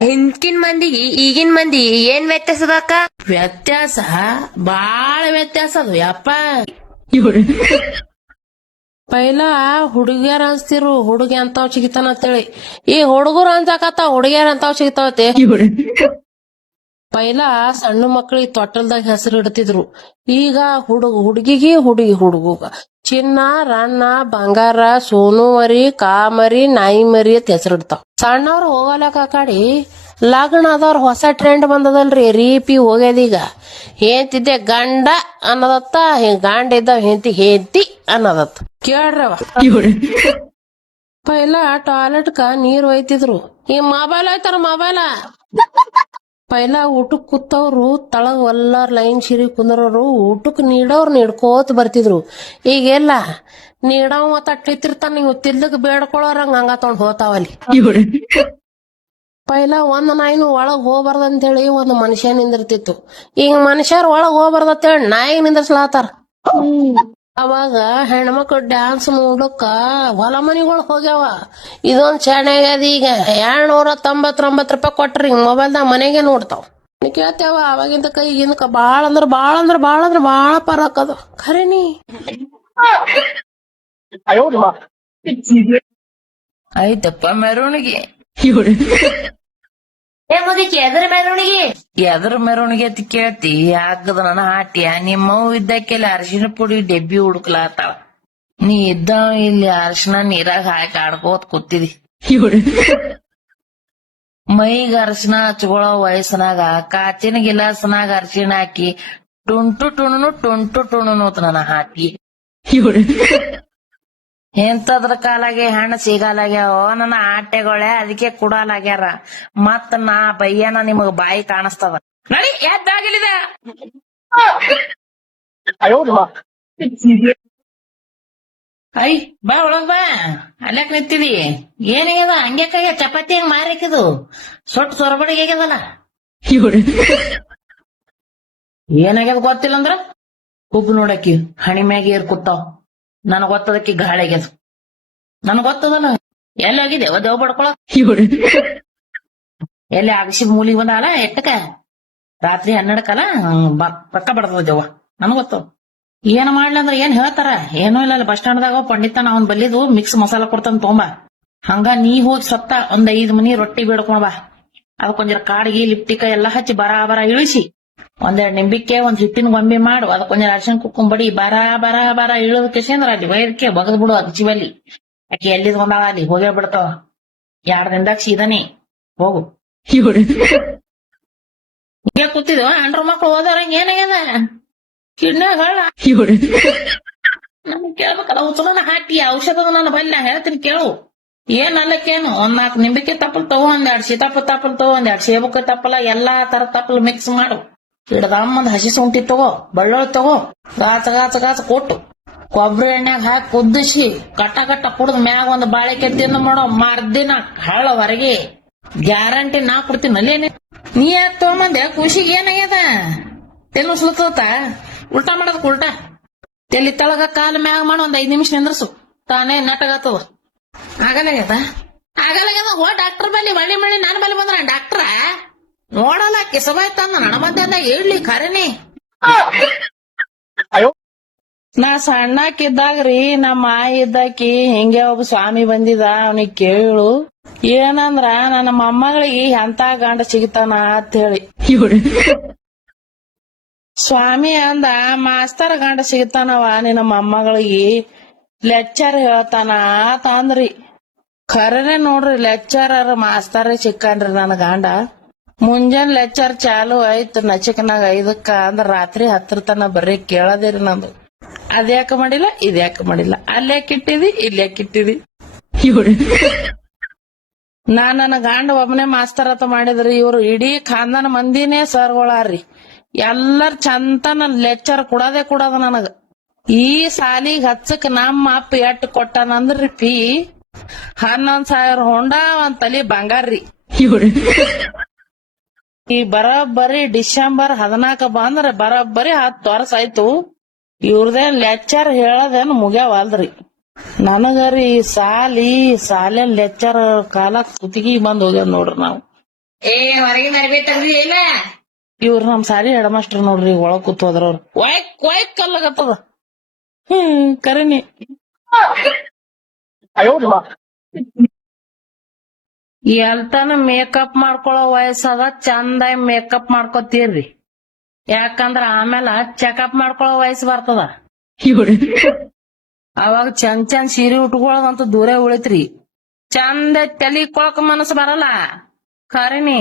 ಹಿಂದ್ಕಿನ್ ಮಂದಿಗೆ ಈಗಿನ ಮಂದಿ ಏನ್ ವ್ಯತ್ಯಾಸದಕ್ಕ? ವ್ಯತ್ಯಾಸ ಬಾಳ ವ್ಯತ್ಯಾಸ ಅದು ಯಪ್ಪ. ಪೈಲ ಹುಡುಗಿಯರ್ ಅನ್ಸ್ತಿರು ಹುಡುಗಿ ಅಂತಾವ್ ಸಿಗಿತಾನ ಅಂತೇಳಿ, ಈ ಹುಡುಗರು ಅನ್ಸಾಕತ್ತಾವ ಹುಡುಗಿಯರ್ ಅಂತಾವ್ ಸಿಗ್ತಾವತ್ತೆ. ಪೈಲ ಸಣ್ಣ ಮಕ್ಳಿಗೆ ತೊಟ್ಟಲ್ದಾಗ ಹೆಸರು ಇಡ್ತಿದ್ರು, ಈಗ ಹುಡುಗಿಗೆ ಹುಡುಗ ಚಿನ್ನ ರನ್ನ ಬಂಗಾರ ಸೋನು ಮರಿ ಕಾಮರಿ ನಾಯಿ ಮರಿ ಅಂತ ಹೆಸರಿಡ್ತಾವ. ಸಣ್ಣವ್ರು ಹೋಗಲಕ್ಕ ಕಾಡಿ ಲಗ್ನ ಆದವ್ರ ಹೊಸ ಟ್ರೆಂಡ್ ಬಂದದಲ್ರಿ, ರೀಪಿ ಹೋಗ್ಯದೀಗ. ಹೇಂತಿದ್ದೆ ಗಂಡ ಅನ್ನೋದತ್ತ, ಗಂಡ ಇದ್ದಾವ ಹೇಂತಿ ಅನ್ನೋದತ್ತ. ಕೇಳ್ರವ ಪೈಲ ಟಾಯ್ಲೆಟ್ಕ ನೀರ್ ಒಯ್ತಿದ್ರು, ಈ ಮೊಬೈಲ್ ಐತಾರ ಮೊಬೈಲ. ಪೈಲ ಊಟಕ್ ಕೂತವ್ರು ತಳಗ್ ಎಲ್ಲಾರ್ ಲೈನ್ ಸಿರಿ ಕುಂದ್ರೋರು ಊಟಕ್ ನೀಡವ್ರು ನೀಡ್ಕೋತ ಬರ್ತಿದ್ರು. ಈಗೆಲ್ಲ ನೀಡವ್ ತಟ್ಟಿರ್ತಾನ, ನೀವು ತಿಲ್ಲಕ್ ಬೇಡ್ಕೊಳ್ಳೋರಂಗ ಹಂಗ ತಗೊಂಡ್ ಹೋತಾವಲ್ಲಿ. ಪೈಲ ಒಂದ್ ನಾಯಿನೂ ಒಳಗ್ ಹೋಗ್ಬಾರ್ದಂತೇಳಿ ಒಂದ್ ಮನುಷ್ಯ ನಿಂದಿರ್ತಿತ್ತು, ಈಗ ಮನುಷ್ಯರ್ ಒಳಗ್ ಹೋಗ್ಬಾರ್ದಂತೇಳಿ ನಾಯಿಗ್ ನಿಂದ್ರಸ್ಲಾತಾರ. ಅವಾಗ ಹೆಣ್ಮಕ್ಳು ಡ್ಯಾನ್ಸ್ ನೋಡಕ್ಕ ಹೊಲ ಮನಿಗಳು ಹೋಗ್ಯಾವ. ಇದೊಂದ್ ಚೆನ್ನಾಗ್ಯದ. ಈಗ 299 ರೂಪಾಯಿ ಕೊಟ್ರಿ ಮೊಬೈಲ್ದಾಗ ಮನೆಗೆ ನೋಡ್ತಾವ. ಕೇಳ್ತೇವ ಅವಾಗಿಂದ ಕೈಗಿಂದ ಬಾಳ ಪರಕ್ ಅದು ಖರೇನಿ. ಆಯ್ತಪ್ಪ ಮೆರವಣಿಗೆ. ಮುದಿಕಿ ಎದ್ರ ಮೆರವಣಿಗೆ? ಎದ್ರ ಮೆರವಣಿಗೆ ಅಂತ ಕೇಳ್ತಿ? ಆಗದ ನನ್ನ ಹಾಟಿಯ ನಿಮ್ಮವ್ ಇದ್ದಕ್ಕೆಲ್ಲ ಅರಿಶಿನ ಪುಡಿ ಡೆಬ್ಬಿ ಹುಡುಕ್ಲಾತಾವ. ನೀ ಇದ್ದಾವ ಇಲ್ಲಿ ಅರಿಶಿನ ನೀರಾಗ ಹಾಕಿ ಆಡ್ಕೋತ ಕೂತಿದಿ. ಮೈಗ ಅರಿಶಿನ ಹಚ್ಕೊಳ್ಳೋ ವಯಸ್ಸನಾಗ ಕಾಚಿನ ಗಿಲಾಸನಾಗ ಅರಿಶಿನ ಹಾಕಿ ಟುಂಟು ಟುಣುನು ನನ್ನ ಹಾಟಿ. ಎಂತದ್ರ ಕಾಲಾಗೆ ಹೆಣ್ಣು ಸಿಗಲಾಗ್ಯಾವ ನನ್ನ ಆಟೆಗೊಳೆ, ಅದಕ್ಕೆ ಕುಡಲಾಗ್ಯಾರ. ಮತ್ ನಾ ಬಯ್ಯನ ನಿಮಗ್ ಬಾಯಿ ಕಾಣಿಸ್ತದ. ನಡಿ ಎದ್ದಾಗಲಿದ ಐ ಬಾ ಒಳಗ್ ಬಾ. ಅಲ್ಯಾಕ್ ನಿಂತಿದಿ? ಏನಾಗ್ಯದ? ಹಂಗ್ಯಾಕಾಗ್ಯ ಚಪಾತಿ ಹಂಗ ಮಾರಿಕಿದು ಸೊಟ್ಟು ಸೊರಬಡಿಗೆ ಆಗ್ಯದಲ್ಲ. ಏನಾಗ್ಯದ ಗೊತ್ತಿಲ್ಲ ಅಂದ್ರ ಕುಗ್ ನೋಡಕಿ ಹಣಿ ಮ್ಯಾಗ ಏರ್ ಕೂತಾವ್. ನನಗ್ ಗೊತ್ತದಕ್ಕೆ ಗಾಳಿ ಆಗ್ಯದ, ನನಗ್ ಗೊತ್ತದಲ್ಲ. ಎಲ್ಲಿ ಹೋಗಿದೆ ದೇವ್ ಬಡ್ಕೊಳ? ಎಲ್ಲಿ ಅಗಸಿದ ಮೂಲಿಗೆ ಬಂದಲ್ಲ ಎಟ್ಟಕ ರಾತ್ರಿ 12ಕಲ್ಲ ಪಕ್ಕ ಬಡ್ತದ ದೇವ. ನನಗ್ ಗೊತ್ತದ. ಏನ್ ಮಾಡ್ಲಿ ಅಂದ್ರ ಏನ್ ಹೇಳ್ತಾರ? ಏನೂ ಇಲ್ಲ. ಬಸ್ ಸ್ಟಾಂಡ್ದಾಗ ಪಂಡಿತನ ಅವ್ನ್ ಬಲ್ಲಿದು ಮಿಕ್ಸ್ ಮಸಾಲ ಕೊಡ್ತಾನ ತೊಂಬ. ಹಂಗ ನೀ ಹೋಗಿ ಸತ್ತ ಒಂದ್ 5 ಮನಿ ರೊಟ್ಟಿ ಬೇಡ್ಕೊಂಡ್ ಬಾ. ಅದಕ್ಕೊಂಜರ ಕಾಡಿಗೆ ಲಿಪ್ಟಿಕ ಎಲ್ಲಾ ಹಚ್ಚಿ ಬರ ಇಳಿಸಿ, ಒಂದೆರಡು ನಿಂಬಿಕೆ ಒಂದ್ ಹಿಟ್ಟಿನ ಗೊಂಬೆ ಮಾಡು, ಅದಕ್ಕೊಂಜರ ಅರ್ಶನ್ ಕುಕ್ಕುಂಬಡಿ ಬರ ಇಳಿದ ಕೆಸಂದ್ರ ಅಲ್ಲಿ ವೈದ್ಯಕ್ಕೆ ಬಗದ್ ಬಿಡು ಅಜ್ಜಿ ಬಲ್ಲಿ. ಆಕಿ ಎಲ್ಲಿದ್ ಬಂದಾಳ ಅಲ್ಲಿ ಹೋಗೇ ಬಿಡ್ತಾವ. 2 ದಿನದಾಗ ಸೀದಾನೆ ಹೋಗು. ಹಿಂಗೆ ಕೂತಿದ್ವ ಅಂಡ್ರ ಮಕ್ಳು ಹೋದವ್ರಂಗ ಏನಾಗ್ಯದ? ಕಿಡ್ನ್ಯಾಗ ಹಳ್ಳ. ನನ್ ಕೇಳ್ಬೇಕಲ್ಲ, ಉಚ್ಚಲನ ಹಾಕಿ ಔಷಧದ ನನ್ನ ಬಲ್ಲಿ ನಾ ಹೇಳ್ತೀನಿ ಕೇಳು. ಏನ್ ಅಲ್ಲಕ್ಕೇನು, 4 ನಿಂಬಿಕೆ ತಪ್ಪಲ್ ತಗೋ, 2 ಸೀತಾಫಲ ತಪ್ಪಲ್ ತಗೋ, 2 ಸೇಬುಕಾಯಿ ತಪ್ಪಲ, ಎಲ್ಲಾ ತರ ತಪ್ಪಲ್ ಮಿಕ್ಸ್ ಮಾಡು. ಹಿಡ್ದಮ್ಮಂದ್ ಹಸಿ ಶುಂಠಿ ತಗೋ, ಬೆಳ್ಳುಳ್ಳಿ ತಗೋ, ಗಾಚ ಕೊಟ್ಟು ಕೊಬ್ಬರಿ ಎಣ್ಣೆಗ್ ಹಾಕಿ ಕುದಿಸಿ ಕಟ್ಟ ಕುಡ್ದ್ ಮ್ಯಾಗ ಒಂದ್ ಬಾಳೆಕಾಯಿ ತಿಂದು ಮಾಡೋ. ಮರ್ದಿನ ಹಳ್ಳ ಹೊರಗೆ ಗ್ಯಾರಂಟಿ ನಾ ಕೊಡ್ತೀನಿ. ಅಲ್ಲೇನೆ ನೀ ಯಾಕೆ ತಗೊಂಬಂದೆ? ಖುಷಿಗೆ ಏನಾಗ್ಯದ? ತೆನ್ನುಸ್ಲತ್ತ ಉಲ್ಟಾ ಮಾಡೋದಕ್ ಉಲ್ಟಾ ತೆಲಿ ತಳಗ ಕಾಲ ಮ್ಯಾಗ ಮಾಡೋ, ಒಂದ್ 5 ನಿಮಿಷ ನಿಂದ್ರಸು, ತಾನೇ ನಟಗತ್ತದ. ಆಗಲಾಗ್ಯದ ಹೋ ಡಾಕ್ಟರ್ ಬಲ್ಲಿ. ಮಳಿ ನಾನು ಬಲ್ಲಿ ಬಂದ್ರ ಡಾಕ್ಟ್ರ ನೋಡಲ್ಲ ಕಿಸಬಾಯ್ತಂದ ನಡ ಮಧ್ಯಾಹ್ನ ಹೇಳ್ಲಿ ಖರೇನೆ. ನಾ ಸಣ್ಣಕ್ಕಿದ್ದಾಗ್ರಿ ನಮ್ಮ ಆಯಿ ಇದ್ದಾಕಿ ಹಿಂಗೆ ಒಬ್ಬ ಸ್ವಾಮಿ ಬಂದಿದ. ಅವನಿಗೆ ಕೇಳು ಏನಂದ್ರ ನನ್ನ ಮೊಮ್ಮಗಳಿಗೆ ಎಂತ ಗಂಡ ಸಿಗ್ತಾನ ಅಂತ ಹೇಳಿ. ಸ್ವಾಮಿ ಅಂದ, ಮಾಸ್ತರ್ ಗಂಡ ಸಿಗ್ತಾನವ ನಿನ್ನ ಮೊಮ್ಮಗಳಿಗೆ, ಲೆಕ್ಚರ್ ಹೇಳ್ತಾನ ಅಂದ್ರಿ. ಖರೇನೆ ನೋಡ್ರಿ, ಲೆಕ್ಚರರ್ ಮಾಸ್ತರ್ ಸಿಕ್ಕನ್ರಿ ನನ್ ಗಂಡ. ಮುಂಜಾನೆ ಲೆಕ್ಚರ್ ಚಾಲು ಆಯ್ತು ನಚಿಕನಾಗ 5ಕ್ಕ ಅಂದ್ರ ರಾತ್ರಿ 10 ತನ ಬರ್ರಿ ಕೇಳದಿರಿ ನಂದು. ಅದ್ಯಾಕ ಮಾಡಿಲ್ಲ ಇದ್ಯಾಕ ಮಾಡಿಲ್ಲ, ಅಲ್ಯಾಕಿಟ್ಟಿದಿ ಇಲ್ಯಾಕಿಟ್ಟಿದಿ. ನನ್ನ ಗಂಡ ಒಬ್ಬನೇ ಮಾಸ್ತರ್ ಅಂತ ಮಾಡಿದ್ರಿ. ಇವ್ರು ಇಡೀ ಖಾನ್ದಾನ ಮಂದಿನೇ ಸರ್ಗಳಾರ್ರಿ. ಎಲ್ಲಾರ ಚಂತನ ಲೆಕ್ಚರ್ ಕೊಡೋದ ನನಗ. ಈ ಸಾಲಿಗೆ ಹಚ್ಚಕ್ ನಮ್ಮ ಅಪ್ಪ ಎಟ್ ಕೊಟ್ಟಾನಂದ್ರಿ ಫೀ 11,000 ಹೊಂಡ ಒಂದ್ ತಲಿ ಬಂಗಾರ್ರಿ. ಈ ಬರೋಬ್ಬರಿ ಡಿಸೆಂಬರ್ 14 ಬಂದ್ರ ಬರೋಬ್ಬರಿ 10 ವರ್ಷ ಆಯ್ತು. ಇವ್ರದೇನ್ ಲೆಕ್ಚರ್ ಹೇಳದೇನ್ ಮುಗ್ಯಾವಲ್ರಿ. ನನಗರಿ ಸಾಲೇನ್ ಲೆಕ್ಚರ್ ಕಾಲ ಕುತ್ತಿಗೆ ಬಂದ್ ಹೋಗ್ಯಾವ ನೋಡ್ರಿ ನಾವು. ಏ ಹೊರಗೆ ಮರ್ಬಿ ತೆಗ್ದಿ ಇಲ್ಲ ಇವ್ರ ನಮ್ ಸಾಲಿ ಹೆಡ್ ಮಾಸ್ಟರ್ ನೋಡ್ರಿ ಒಳಗ್ ಕೂತ್ ಹೋದ್ರವ್ರು ವಾಯ್ಕ್ ವಾಯ್ಕ್ ಕಲ್ಲಾಗತ್ತದ ಕರೆನಿ ಎಲ್ತಾನ ಮೇಕಪ್ ಮಾಡ್ಕೊಳೋ ವಯಸ್ಸದ ಚಂದಾಗಿ ಮೇಕಪ್ ಮಾಡ್ಕೊತೀರ್ರಿ ಯಾಕಂದ್ರ ಆಮೇಲೆ ಚೆಕಪ್ ಮಾಡ್ಕೊಳೋ ವಯಸ್ಸು ಬರ್ತದ ಅವಾಗ ಚಂದ್ ಚಂದ್ ಸೀರೆ ಉಟ್ಕೊಳ್ಳೋದಂತೂ ದೂರ ಉಳಿತ್ರಿ ಚಂದ ತಲಿ ಕೊಳಕ ಮನಸ್ಸು ಬರಲ್ಲ ಖರೇನಿ